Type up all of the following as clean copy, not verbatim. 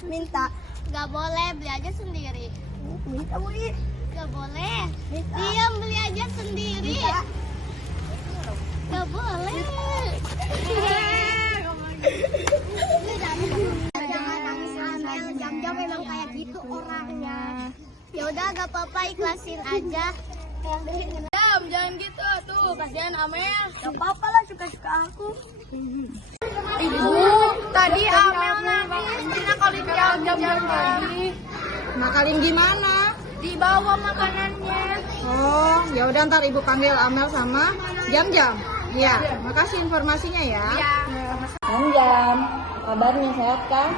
Minta. Gak boleh, beli aja sendiri. Minta beli. Gak boleh. Minta. Diam, beli aja sendiri. Minta. Gak boleh. Jangan nangis, Amel. Jam-jam memang kayak gitu orangnya. Ya udah, gak apa-apa, ikhlasin aja. Jam, jangan gitu tuh, kasihan Amel. Gak apa-apa lah, suka-suka aku. Ibu, tadi Amel nangis karena kali jam-jam tadi. Makalin gimana? Dibawa makanannya. Oh, ya udah ntar ibu panggil Amel sama Jam-jam. Iya, makasih informasinya ya. Ya. Jam-jam, kabarnya sehat kan?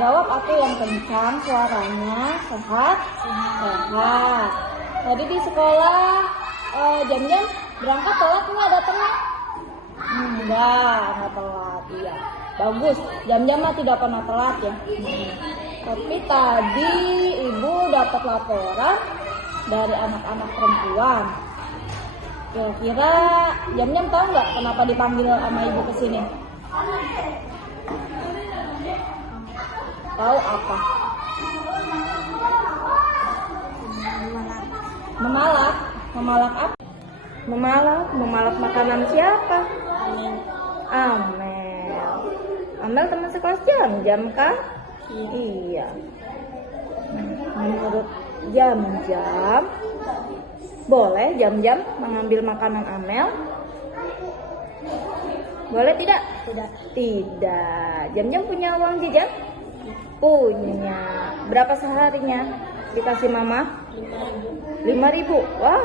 Jawab aku yang kencang, suaranya sehat? Sehat. Tadi di sekolah Jam-jam berangkat telat nggak datangnya? Enggak telat. Iya, bagus. Jam-jam mah tidak pernah telat ya. Tapi tadi ibu dapat laporan dari anak-anak perempuan. Kira-kira Jam-jam tahu nggak kenapa dipanggil sama ibu ke sini? Tahu apa? Memalak. Memalak apa? Memalak makanan siapa? Amel. Amel teman sekelas Jam-jam kan? Iya. Menurut Jam-jam, boleh Jam-jam mengambil makanan Amel? Boleh tidak? Tidak. Jam-jam punya uang jajan? Punya. Berapa seharinya dikasih mama? 5.000. Wah,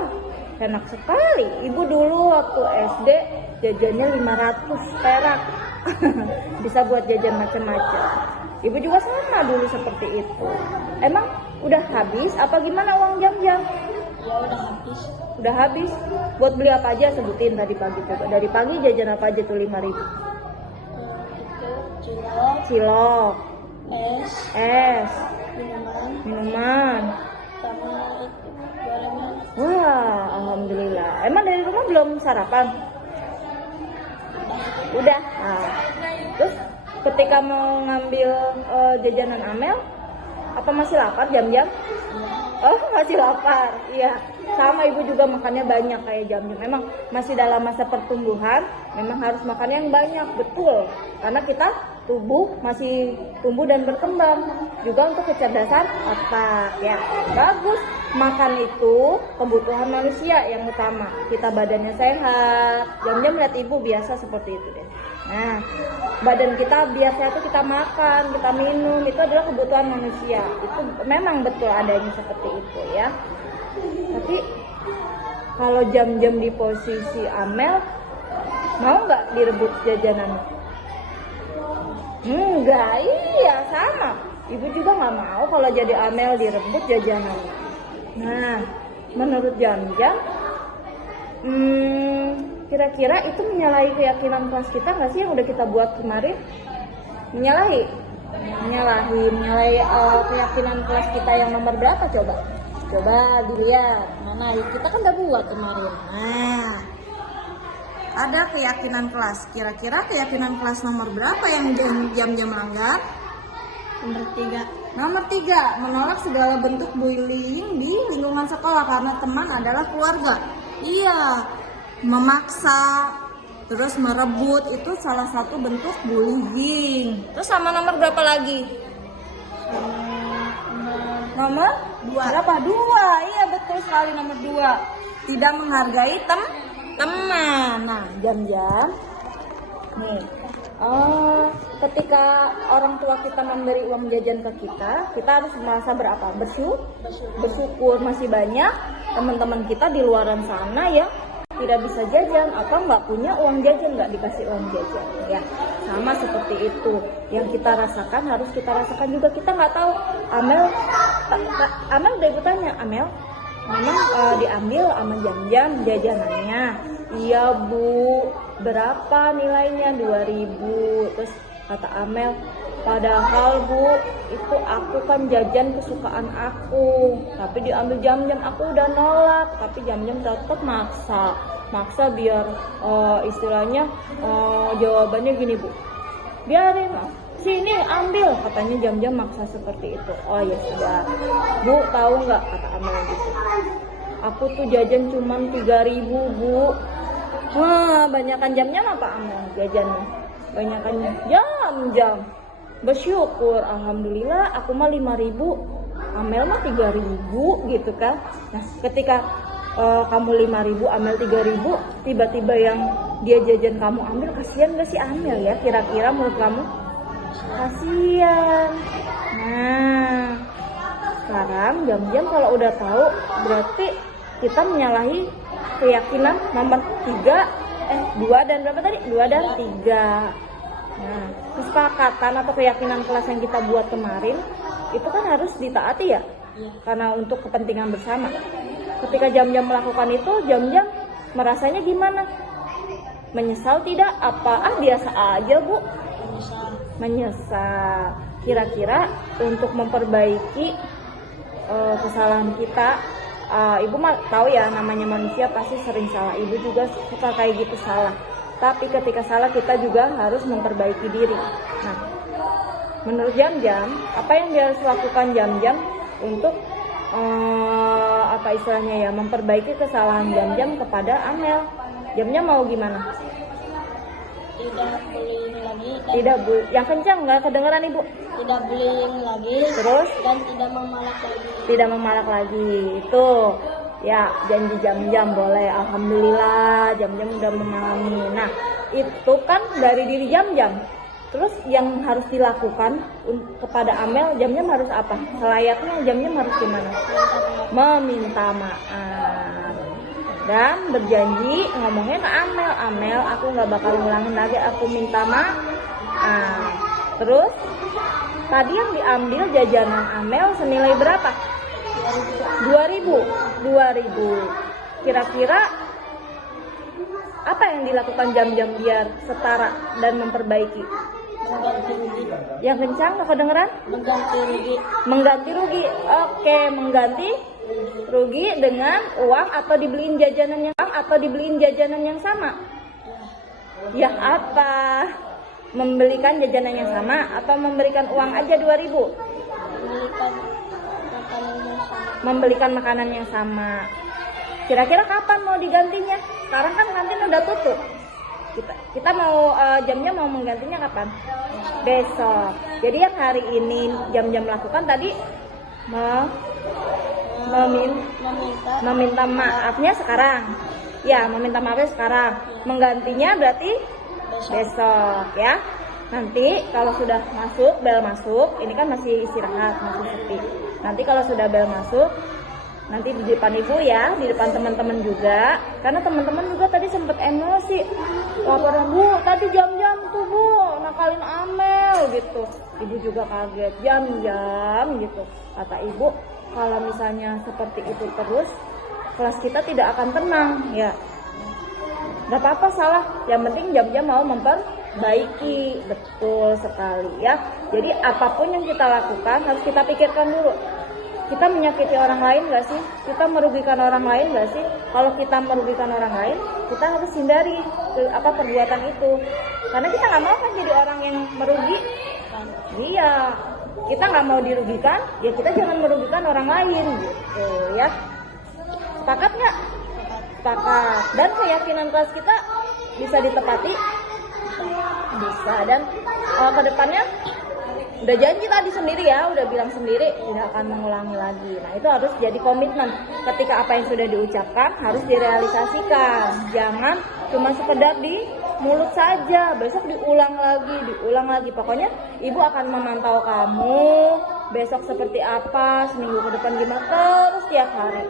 enak sekali. Ibu dulu waktu SD jajannya 500 perak. Bisa buat jajan macam-macam. Ibu juga sama dulu seperti itu. Emang udah habis apa gimana uang Jam-jam? Ya udah habis. Udah habis. Buat beli apa aja sebutin tadi pagi coba. Dari pagi jajan apa aja tuh 5.000? Itu Cilok, es, minuman. sama itu gorengan. Wah, alhamdulillah. Emang dari rumah belum sarapan? Udah. Nah, terus ketika mau ngambil jajanan Amel, apa masih lapar Jam-jam? Oh, masih lapar. Iya, sama ibu juga makannya banyak kayak Jam-jam. Memang masih dalam masa pertumbuhan, memang harus makan yang banyak, betul. Karena kita tubuh masih tumbuh dan berkembang. Juga untuk kecerdasan otak ya. Bagus. Makan itu kebutuhan manusia yang utama. Kita badannya sehat. Jam-jam lihat ibu biasa seperti itu deh. Nah, badan kita biasa itu kita makan, kita minum, itu adalah kebutuhan manusia. Itu memang betul adanya seperti itu ya. Tapi kalau Jam-jam di posisi Amel, mau nggak direbut jajanan? Enggak, iya sama. Ibu juga nggak mau kalau jadi Amel direbut jajanan. Nah, menurut Jam-jam, kira-kira itu menyalahi keyakinan kelas kita nggak sih yang udah kita buat kemarin? Menyalahi keyakinan kelas kita yang nomor berapa coba? Coba dilihat mana kita kan udah buat kemarin. Nah, ada keyakinan kelas. Kira-kira keyakinan kelas nomor berapa yang Jam-jam melanggar? Nomor 3, menolak segala bentuk bullying di lingkungan sekolah karena teman adalah keluarga. Iya, memaksa, terus merebut itu salah satu bentuk bullying. Terus sama nomor berapa lagi? Nomor 2. Berapa? 2. Iya betul sekali nomor 2. Tidak menghargai teman. Nah, Jam-jam. Nih, ketika orang tua kita memberi uang jajan ke kita harus merasa berapa? Bersyukur masih banyak teman-teman kita di luaran sana yang tidak bisa jajan atau nggak punya uang jajan, nggak dikasih uang jajan ya, sama seperti itu. Yang kita rasakan harus kita rasakan juga. Kita nggak tahu. Amel udah ibu tanya, Amel memang diambil sama jam-jam jajanannya. Iya bu, berapa nilainya? 2.000. Terus kata Amel, padahal bu, itu aku kan jajan kesukaan aku, tapi diambil jam-jam. Aku udah nolak, tapi jam-jam tetap maksa biar istilahnya jawabannya gini bu, biarin sini ambil, katanya jam-jam maksa seperti itu. Oh ya sudah bu, tahu nggak, kata Amel gitu, aku tuh jajan cuman 3.000 bu. Banyakan jam-jam apa Amel jajannya? Banyakan jam-jam. Bersyukur, alhamdulillah aku mah 5.000, Amel mah 3.000 gitu kan. Nah ketika kamu 5.000, Amel 3.000, tiba-tiba yang dia jajan kamu ambil, kasihan gak sih Amel ya? Kira-kira menurut kamu? Kasihan. Nah sekarang jam-jam kalau udah tahu, berarti kita menyalahi keyakinan nomor 2 dan berapa tadi? 2 dan 3. Nah, kesepakatan atau keyakinan kelas yang kita buat kemarin itu kan harus ditaati ya, karena untuk kepentingan bersama. Ketika jam-jam melakukan itu, jam-jam merasanya gimana? Menyesal tidak? Apa? Biasa aja bu. Menyesal. Kira-kira untuk memperbaiki kesalahan kita, ibu mah tahu ya, namanya manusia pasti sering salah. Ibu juga suka kayak gitu, salah. Tapi ketika salah kita juga harus memperbaiki diri. Nah, menurut jam-jam, apa yang dia harus lakukan jam-jam untuk apa istilahnya ya, memperbaiki kesalahan jam-jam kepada Amel? Jam-jam mau gimana? Tidak bullying lagi. Tidak bu, yang kencang nggak kedengeran ibu. Tidak bullying lagi. Terus? Dan tidak memalak lagi. Tidak memalak lagi. Itu ya, janji jam-jam boleh. Alhamdulillah jam-jam udah memahami. Nah itu kan dari diri jam-jam. Terus yang harus dilakukan kepada Amel, jam-jam harus apa? Selayaknya jam-jam harus gimana? Meminta maaf dan berjanji ngomongnya ke Amel, Amel aku nggak bakal ngulangin lagi, aku minta maaf. Terus tadi yang diambil jajanan Amel senilai berapa? 2.000. Kira-kira apa yang dilakukan jam-jam biar setara dan memperbaiki? Mengganti rugi. Yang kencang nggak kedengeran? Mengganti rugi. Mengganti rugi. Oke, mengganti rugi dengan uang atau dibeliin jajanan yang sama? Ya apa? Membelikan jajanan yang sama atau memberikan uang aja 2.000? Membelikan makanan yang sama. Kira-kira kapan mau digantinya? Sekarang kan kantin udah tutup. Kita mau jamnya mau menggantinya kapan? Besok. Jadi yang hari ini jam-jam lakukan tadi meminta maafnya sekarang. Ya, meminta maafnya sekarang. Menggantinya berarti besok ya. Nanti kalau sudah bel masuk, ini kan masih istirahat, masih sepi. Nanti kalau sudah bel masuk, nanti di depan ibu ya, di depan teman-teman juga, karena teman-teman juga tadi sempat emosi, laporan bu, tadi jam-jam tuh bu nakalin Amel gitu. Ibu juga kaget, jam-jam gitu. Kata ibu, kalau misalnya seperti itu terus, kelas kita tidak akan tenang ya. Gak apa-apa salah, yang penting jam-jam mau memperbaiki. Betul sekali ya. Jadi apapun yang kita lakukan harus kita pikirkan dulu. Kita menyakiti orang lain gak sih? Kita merugikan orang lain gak sih? Kalau kita merugikan orang lain, kita harus hindari perbuatan itu. Karena kita gak mau kan jadi orang yang merugi. Iya, kita gak mau dirugikan, ya kita jangan merugikan orang lain gitu ya. Sepakat gak? Sepakat. Dan keyakinan kelas kita bisa ditepati? Bisa. Dan kedepannya udah janji tadi sendiri ya, udah bilang sendiri tidak akan mengulangi lagi. Nah itu harus jadi komitmen. Ketika apa yang sudah diucapkan harus direalisasikan. Jangan cuma sekedar di mulut saja. Besok diulang lagi. Pokoknya ibu akan memantau kamu besok seperti apa, seminggu ke depan gimana, terus tiap hari.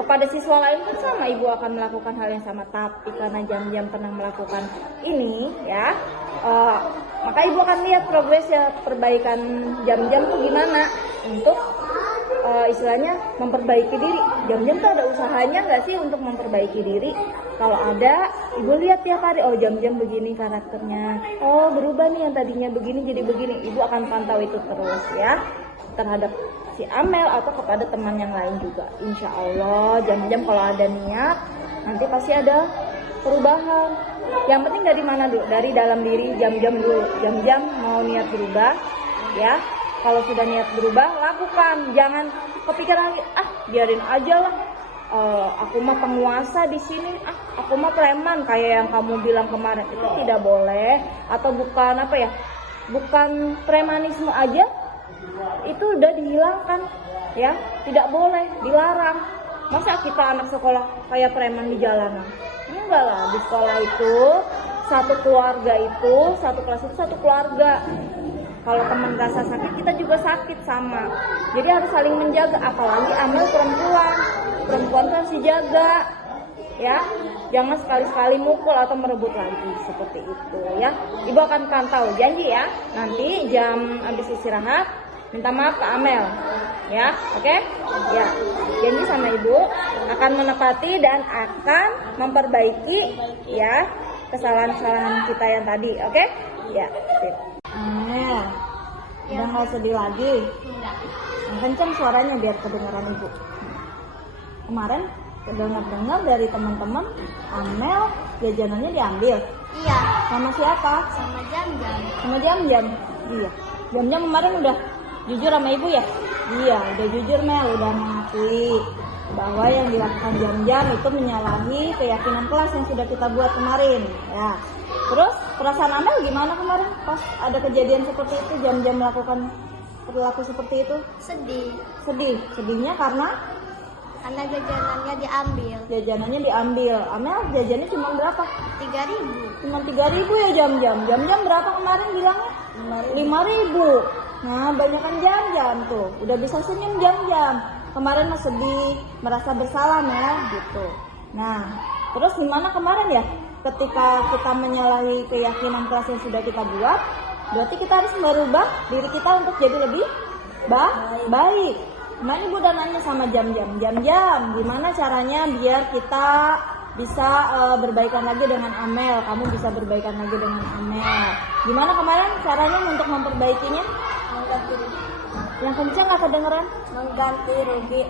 kepada siswa lain pun sama, ibu akan melakukan hal yang sama. Tapi karena jam-jam pernah melakukan ini ya, maka ibu akan lihat progres ya, perbaikan jam-jam tuh gimana untuk istilahnya memperbaiki diri. Jam-jam tuh ada usahanya nggak sih untuk memperbaiki diri? Kalau ada, ibu lihat tiap hari, oh jam-jam begini karakternya, oh berubah nih, yang tadinya begini jadi begini. Ibu akan pantau itu terus ya, terhadap si Amel atau kepada teman yang lain juga. Insya Allah jam-jam kalau ada niat, nanti pasti ada perubahan. Yang penting dari mana dulu? Dari dalam diri jam-jam dulu. Jam-jam mau niat berubah ya. Kalau sudah niat berubah, lakukan. Jangan kepikiran lagi, biarin aja lah. Aku mah penguasa di sini, aku mah preman kayak yang kamu bilang kemarin. Itu tidak boleh. Atau bukan apa ya? Bukan premanisme aja. Itu udah dihilangkan ya, tidak boleh, dilarang. Masa kita anak sekolah kayak preman di jalanan? Enggak lah, di sekolah itu satu keluarga itu, satu kelas itu satu keluarga. Kalau teman rasa sakit, kita juga sakit sama. Jadi harus saling menjaga, apalagi Amel perempuan tuh harus dijaga ya. Jangan sekali-sekali mukul atau merebut lagi seperti itu ya. Ibu akan pantau, janji ya. Nanti jam habis istirahat minta maaf ke Amel ya, oke? Ya, janji sama ibu akan menepati dan akan memperbaiki ya kesalahan-kesalahan kita yang tadi, oke? Ya, sip. Amel, udah nggak sedih lagi? Yang kencang suaranya biar kedengaran ibu. Kemarin dengar dari teman-teman Amel jajanannya diambil. Iya. Sama siapa? Sama jam-jam. Sama jam-jam. Iya. Jam-jam kemarin udah jujur sama ibu ya? Iya, udah jujur Mel, udah mengakui bahwa yang dilakukan jam-jam itu menyalahi keyakinan kelas yang sudah kita buat kemarin ya. Terus perasaan Amel gimana kemarin pas ada kejadian seperti itu, jam-jam melakukan perilaku seperti itu? Sedihnya karena jajanannya diambil. Jajanannya diambil. Amel jajannya cuma berapa? 3.000. Cuma 3.000 ya jam-jam. Jam-jam berapa kemarin bilangnya? 5.000. Nah, banyakan jam-jam tuh. Udah bisa senyum jam-jam. Kemarin mah sedih, merasa bersalah ya, gitu. Nah, terus gimana kemarin ya? Ketika kita menyalahi keyakinan kelas yang sudah kita buat, berarti kita harus merubah diri kita untuk jadi lebih baik. Nah, ibu udah nanya sama jam-jam, gimana caranya biar kita bisa berbaikan lagi dengan Amel, kamu bisa berbaikan lagi dengan Amel. Gimana kemarin caranya untuk memperbaikinya? Mengganti rugi. Yang kencang nggak kedengeran?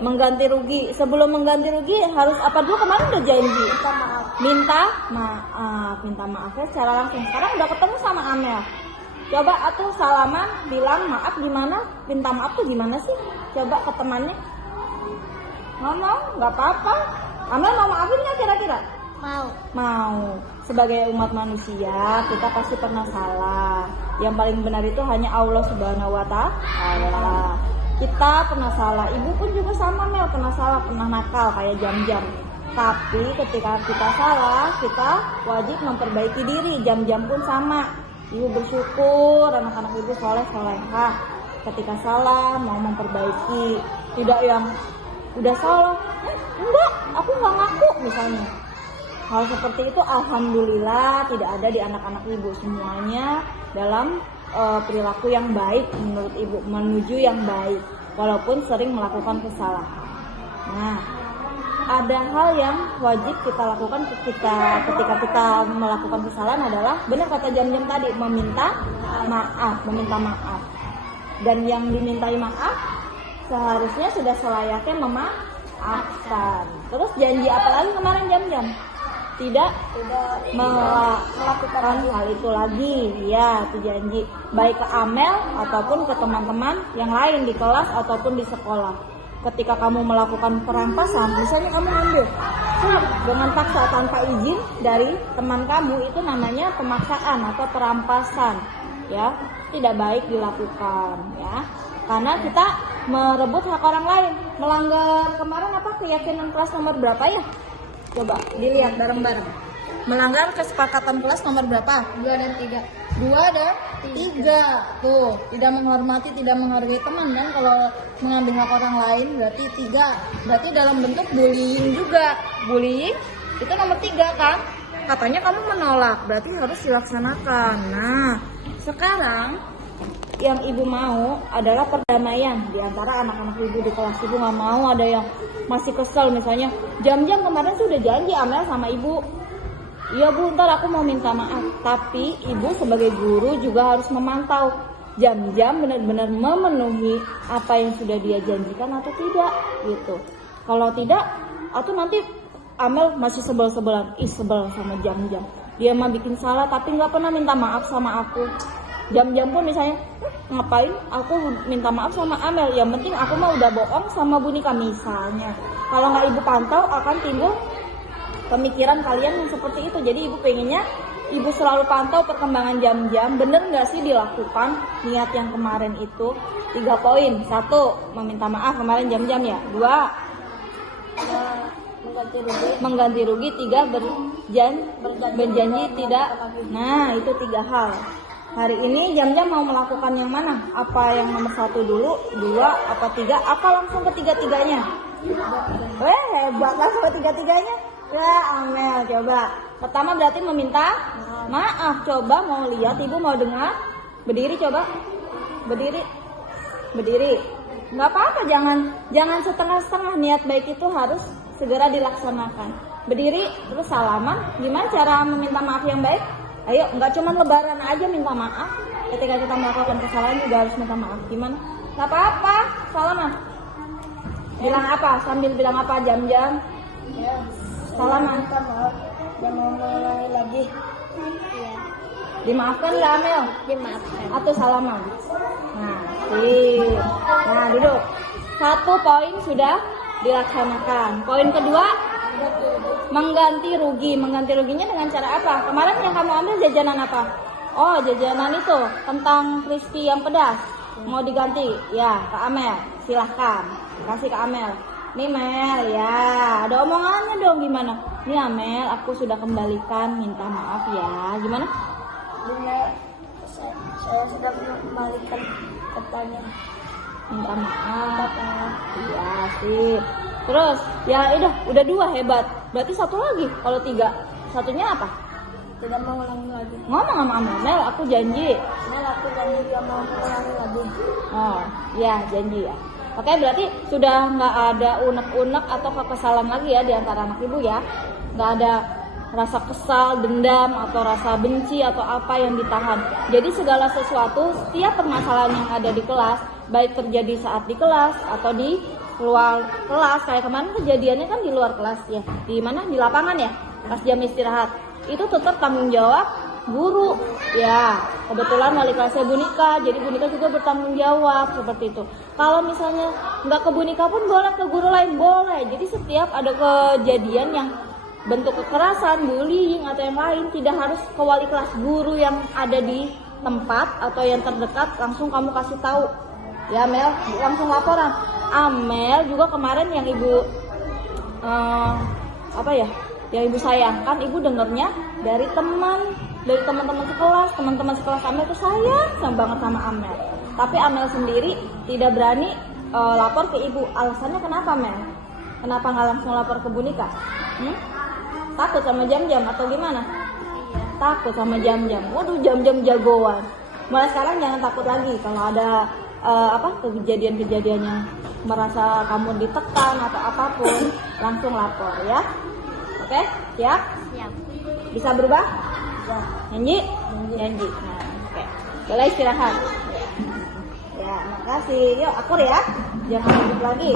Mengganti rugi. Sebelum mengganti rugi harus apa dulu? Kemarin udah janji. Minta Minta maaf ya secara langsung. Sekarang udah ketemu sama Amel. Coba atuh salaman, bilang maaf gimana? Minta maaf tuh gimana sih? Coba ke temannya. Ngomong, nggak apa-apa. Amel mau maafin nggak kira-kira? Mau. Sebagai umat manusia, kita pasti pernah salah. Yang paling benar itu hanya Allah Subhanahu wa Ta'ala. Kita pernah salah. Ibu pun juga sama Mel, pernah salah, pernah nakal kayak jam-jam. Tapi ketika kita salah, kita wajib memperbaiki diri. Jam-jam pun sama. Ibu bersyukur anak-anak ibu soleh-solehah. Ketika salah mau memperbaiki, tidak yang udah salah, enggak, aku nggak ngaku misalnya. Hal seperti itu alhamdulillah tidak ada di anak-anak ibu, semuanya dalam perilaku yang baik menurut ibu, menuju yang baik walaupun sering melakukan kesalahan. Nah, ada hal yang wajib kita lakukan ketika kita melakukan kesalahan adalah benar kata jam-jam tadi, meminta maaf. Dan yang dimintai maaf seharusnya sudah selayaknya memaafkan. Terus janji apa lagi kemarin jam-jam? Tidak melakukan hal itu lagi. Ya, itu janji. Baik ke Amel ataupun ke teman-teman yang lain di kelas ataupun di sekolah. Ketika kamu melakukan perampasan, misalnya kamu ambil dengan paksa tanpa izin dari teman kamu, itu namanya pemaksaan atau perampasan. Ya, tidak baik dilakukan ya. Karena kita merebut hak orang lain. Melanggar kemarin apa keyakinan kelas nomor berapa ya? Coba dilihat bareng-bareng. Melanggar kesepakatan kelas nomor berapa? 2 dan 3. 2 dan 3. Tuh, tidak menghormati, tidak menghargai teman kan kalau mengambil hak orang lain, berarti 3. Berarti dalam bentuk bullying juga. Bullying itu nomor 3 kan? Katanya kamu menolak, berarti harus dilaksanakan. Nah, sekarang yang ibu mau adalah perdamaian di antara anak-anak ibu di kelas. Ibu nggak mau ada yang masih kesel, misalnya jam-jam kemarin sudah janji Amel sama ibu, iya bu ntar aku mau minta maaf, tapi ibu sebagai guru juga harus memantau jam-jam benar-benar memenuhi apa yang sudah dia janjikan atau tidak gitu. Kalau tidak, atau nanti Amel masih sebel-sebelan, sebel sama jam-jam, dia mah bikin salah tapi nggak pernah minta maaf sama aku. Jam-jam pun misalnya, ngapain aku minta maaf sama Amel, yang penting aku mah udah bohong sama Bunika misalnya. Kalau nggak ibu pantau akan timbul pemikiran kalian yang seperti itu. Jadi ibu pengennya ibu selalu pantau perkembangan jam-jam, bener nggak sih dilakukan niat yang kemarin itu. 3 poin. 1, meminta maaf kemarin jam-jam ya. 2, mengganti rugi. 3, berjanji tidak. Nah, itu 3 hal. Hari ini jam-jam mau melakukan yang mana? Apa yang nomor 1 dulu, 2, apa 3, apa langsung ke 3-tiganya? Hebat, langsung ke 3-tiganya. Ya Amel, coba. Pertama berarti meminta maaf. Coba mau lihat, ibu mau dengar. Berdiri coba. Berdiri. Nggak apa-apa, jangan setengah-setengah. Niat baik itu harus segera dilaksanakan. Berdiri, terus salaman. Gimana cara meminta maaf yang baik? Ayo, nggak cuma lebaran aja minta maaf. Ketika kita melakukan kesalahan juga harus minta maaf. Gimana? Nggak apa-apa, salaman. Bilang apa? Sambil bilang apa? Jam-jam. Salaman. Jangan mau mengulangi lagi. Iya. Dimaafkan nggak Amel? Dimaafkan. Atau salaman? Nah, nah duduk. 1 poin sudah dilaksanakan. Poin kedua, mengganti rugi. Mengganti ruginya dengan cara apa? Kemarin yang kamu ambil jajanan apa? Oh, jajanan itu kentang crispy yang pedas. Mau diganti? Ya, Kak Amel. Silahkan. Kasih ke Amel. Nih Mel, ya. Ada omongannya dong gimana? Nih Amel, aku sudah kembalikan. Minta maaf ya. Gimana? Saya sudah kembalikan katanya. Minta maaf. Iya, sip. Terus, ya udah 2, hebat. Berarti 1 lagi. Kalau 3, satunya apa? Tidak mau ulangi lagi. Ngomong sama Amel, Mel aku janji. Mel, aku janji tidak mau ulangi lagi. Oh, ya janji ya. Oke, berarti sudah nggak ada unek-unek atau kekesalan lagi ya di antara anak ibu ya. Nggak ada rasa kesal, dendam, atau rasa benci atau apa yang ditahan. Jadi segala sesuatu, setiap permasalahan yang ada di kelas, baik terjadi saat di kelas atau di luar kelas, kayak kemarin kejadiannya kan di luar kelas ya. Di mana? Di lapangan ya, pas jam istirahat. Itu tetap tanggung jawab guru ya. Kebetulan wali kelasnya Bunika, jadi Bunika juga bertanggung jawab seperti itu. Kalau misalnya nggak ke Bunika pun boleh, ke guru lain boleh. Jadi setiap ada kejadian yang bentuk kekerasan, bullying atau yang lain, tidak harus ke wali kelas. Guru yang ada di tempat atau yang terdekat langsung kamu kasih tahu ya Mel, langsung laporan. Amel juga kemarin yang ibu yang ibu sayangkan, ibu dengernya dari teman-teman sekelas. Teman-teman sekelas Amel tuh sayang banget sama Amel, tapi Amel sendiri tidak berani lapor ke ibu. Alasannya kenapa Mel? Kenapa nggak langsung lapor ke Bunika? Takut sama jam-jam atau gimana? Takut sama jam-jam. Waduh, jam-jam jagoan. Mulai sekarang jangan takut lagi kalau ada kejadian-kejadian yang merasa kamu ditekan atau apapun, langsung lapor ya. Oke, siap? Siap. Bisa berubah? Bisa. Janji? Janji. Nah, oke. Boleh istirahat. Ya, makasih. Yuk, akur ya. Jangan ribut lagi.